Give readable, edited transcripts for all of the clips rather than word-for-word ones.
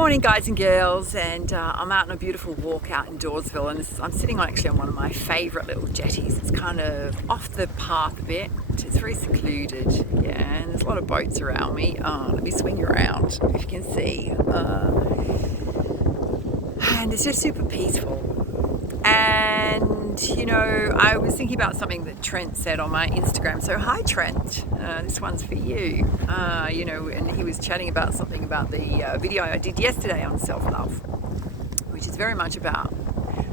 Morning guys and girls, and I'm out on a beautiful walk out in Dawesville, and I'm sitting on one of my favourite little jetties. It's kind of off the path a bit. It's very secluded, yeah, and there's a lot of boats around me. Let me swing around if you can see. And it's just super peaceful. And you know, I was thinking about something that Trent said on my Instagram. So hi Trent, this one's for you. You know, and he was chatting about something about the video I did yesterday on self-love, which is very much about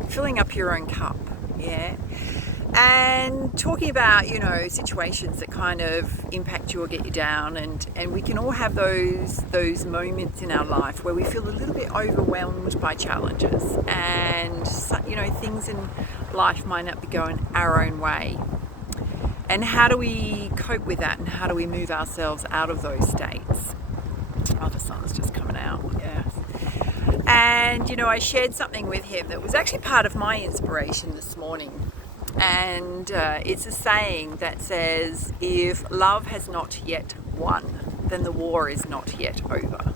filling up your own cup, yeah, and talking about, you know, situations that kind of impact you or get you down, and we can all have those moments in our life where we feel a little bit overwhelmed by challenges, and you know, things in life might not be going our own way. And how do we cope with that, and how do we move ourselves out of those states? Oh, the sun's just coming out, yes. And you know, I shared something with him that was actually part of my inspiration this morning. And it's a saying that says, if love has not yet won, then the war is not yet over.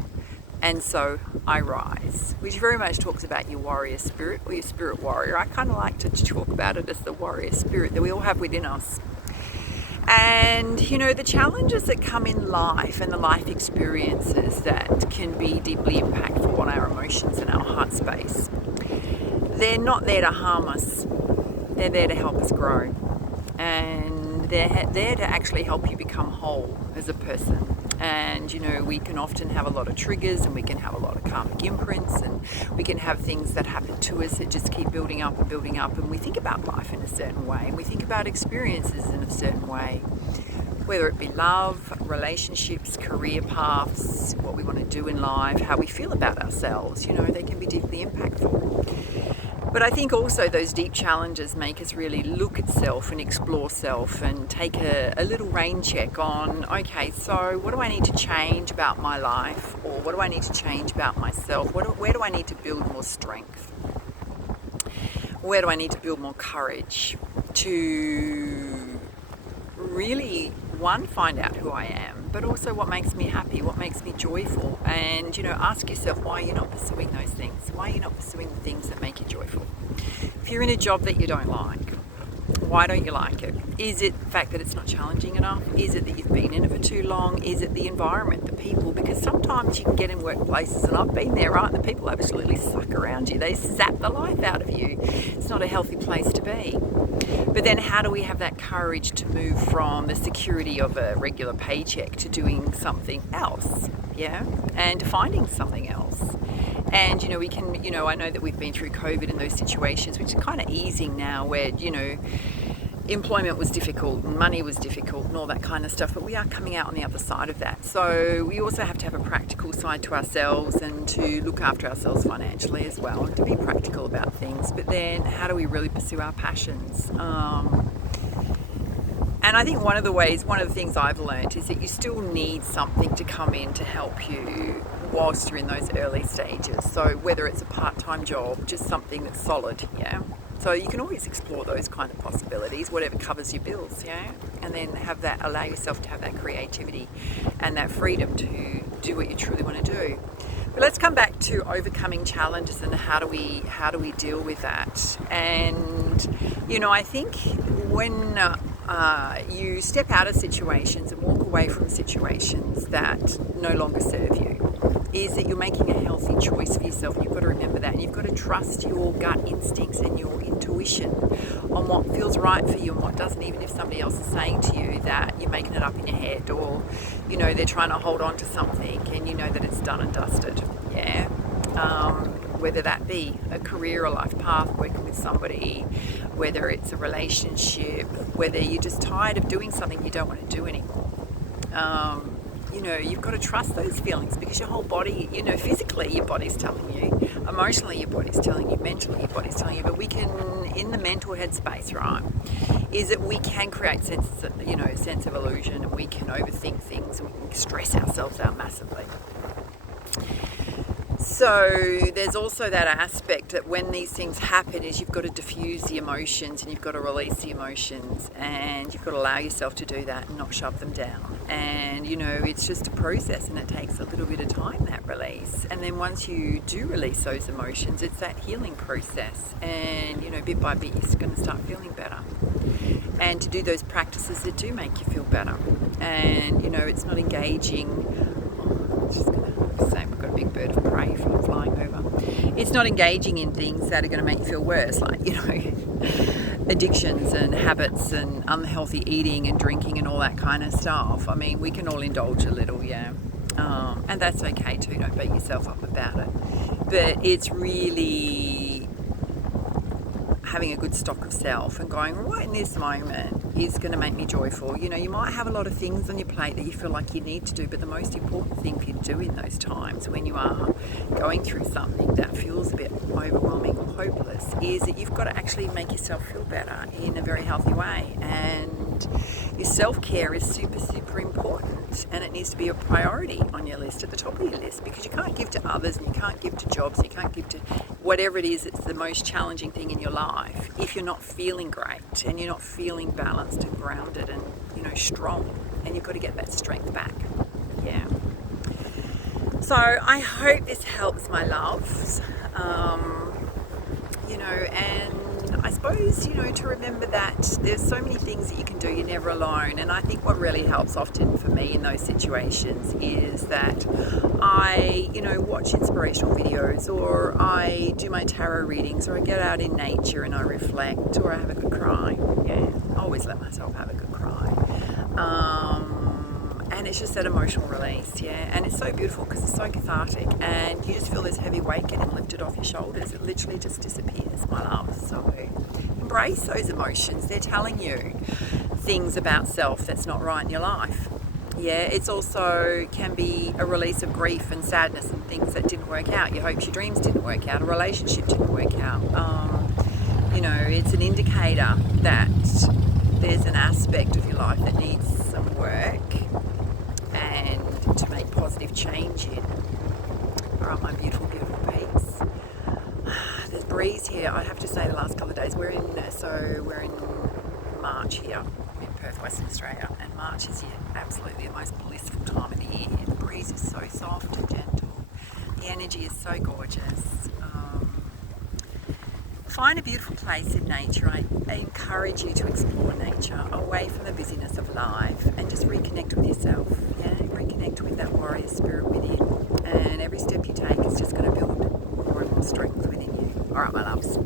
And so I rise, which very much talks about your warrior spirit, or your spirit warrior. I kind of like to talk about it as the warrior spirit that we all have within us. And you know, the challenges that come in life and the life experiences that can be deeply impactful on our emotions and our heart space, they're not there to harm us. They're there to help us grow, and they're there to actually help you become whole as a person. And you know, we can often have a lot of triggers, and we can have a lot of karmic imprints, and we can have things that happen to us that just keep building up and building up, and we think about life in a certain way, and we think about experiences in a certain way, whether it be love, relationships, career paths, what we want to do in life, how we feel about ourselves. You know, they can be deeply impactful. But I think also those deep challenges make us really look at self and explore self, and take a little rain check on, okay, so what do I need to change about my life, or what do I need to change about myself? Where do I need to build more strength? Where do I need to build more courage to really, one, find out who I am, but also what makes me happy, what makes me joyful. And you know, ask yourself why you're not pursuing those things. Why are you not pursuing the things that make you joyful? If you're in a job that you don't like, why don't you like it? Is it the fact that it's not challenging enough? Is it that you've been in it for too long? Is it the environment, the people? Because sometimes you can get in workplaces, and I've been there, right? The people absolutely suck around you. They zap the life out of you. It's not a healthy place to be. But then how do we have that courage to move from the security of a regular paycheck to doing something else, yeah? And to finding something else. And you know, we can, you know, I know that we've been through COVID and those situations, which is kind of easing now, where, you know, employment was difficult and money was difficult and all that kind of stuff, but we are coming out on the other side of that. So we also have to have a practical side to ourselves, and to look after ourselves financially as well, and to be practical about things. But then how do we really pursue our passions? And I think one of the things I've learned is that you still need something to come in to help you whilst you're in those early stages. So whether it's a part-time job, just something that's solid, yeah. So you can always explore those kind of possibilities, whatever covers your bills, yeah. And then allow yourself to have that creativity and that freedom to do what you truly want to do. But let's come back to overcoming challenges, and how do we deal with that? And you know, I think when you step out of situations and walk away from situations that no longer serve you, is that you're making a healthy choice for yourself. And you've got to remember that, and you've got to trust your gut instincts and your intuition on what feels right for you and what doesn't, even if somebody else is saying to you that you're making it up in your head, or you know, they're trying to hold on to something and you know that it's done and dusted, yeah. Whether that be a career or life path, working with somebody, whether it's a relationship, whether you're just tired of doing something you don't want to do anymore. You know, you've got to trust those feelings, because your whole body, you know, physically your body's telling you, emotionally your body's telling you, mentally your body's telling you. But we can, in the mental headspace, right, is that we can create sense of illusion, and we can overthink things, and we can stress ourselves out massively. So there's also that aspect that when these things happen, is you've got to diffuse the emotions, and you've got to release the emotions, and you've got to allow yourself to do that and not shove them down. And you know, it's just a process, and it takes a little bit of time, that release. And then once you do release those emotions, it's that healing process, and you know, bit by bit you're going to start feeling better. And to do those practices that do make you feel better. And you know, it's not engaging, just gonna say, we've got a big bird of prey flying over. It's not engaging in things that are going to make you feel worse, like, you know, addictions and habits and unhealthy eating and drinking and all that kind of stuff. I mean, we can all indulge a little, yeah. And that's okay too, don't beat yourself up about it. But it's really having a good stock of self and going, right in this moment is going to make me joyful. You know, you might have a lot of things on your plate that you feel like you need to do, but the most important thing for you to do in those times when you are going through something that feels a bit overwhelming or hopeless is that you've got to actually make yourself feel better in a very healthy way. And your self-care is super, super important, and it needs to be a priority on your list, at the top of your list, because you can't give to others and you can't give to jobs, you can't give to whatever it is that's the most challenging thing in your life if you're not feeling great and you're not feeling balanced and grounded and, you know, strong. And you've got to get that strength back. Yeah. So I hope this helps, my loves. You know, and I suppose, you know, to remember that there's so many things that you can do, you're never alone. And I think what really helps often for me in those situations is that I, you know, watch inspirational videos, or I do my tarot readings, or I get out in nature and I reflect, or I have a good cry. Yeah, I always let myself have a good cry. And it's just that emotional release, yeah. And it's so beautiful because it's so cathartic, and you just feel this heavy weight getting lifted off your shoulders. It literally just disappears, my love. So embrace those emotions. They're telling you things about self that's not right in your life. Yeah, it's also can be a release of grief and sadness and things that didn't work out. Your hopes, your dreams didn't work out. A relationship didn't work out. You know, it's an indicator that there's an aspect of your life that needs some work and to make positive change in. All right, my beautiful, beautiful peeps. There's breeze here. I have to say, the last couple of days we're in March here in Perth, Western Australia, and March is absolutely the most blissful time of the year. The breeze is so soft and gentle. The energy is so gorgeous. Find a beautiful place in nature. I encourage you to explore nature away from the busyness of life and just reconnect with yourself. Yeah, reconnect with that warrior spirit within. And every step you take is just going to build more and more strength within you. All right, my loves.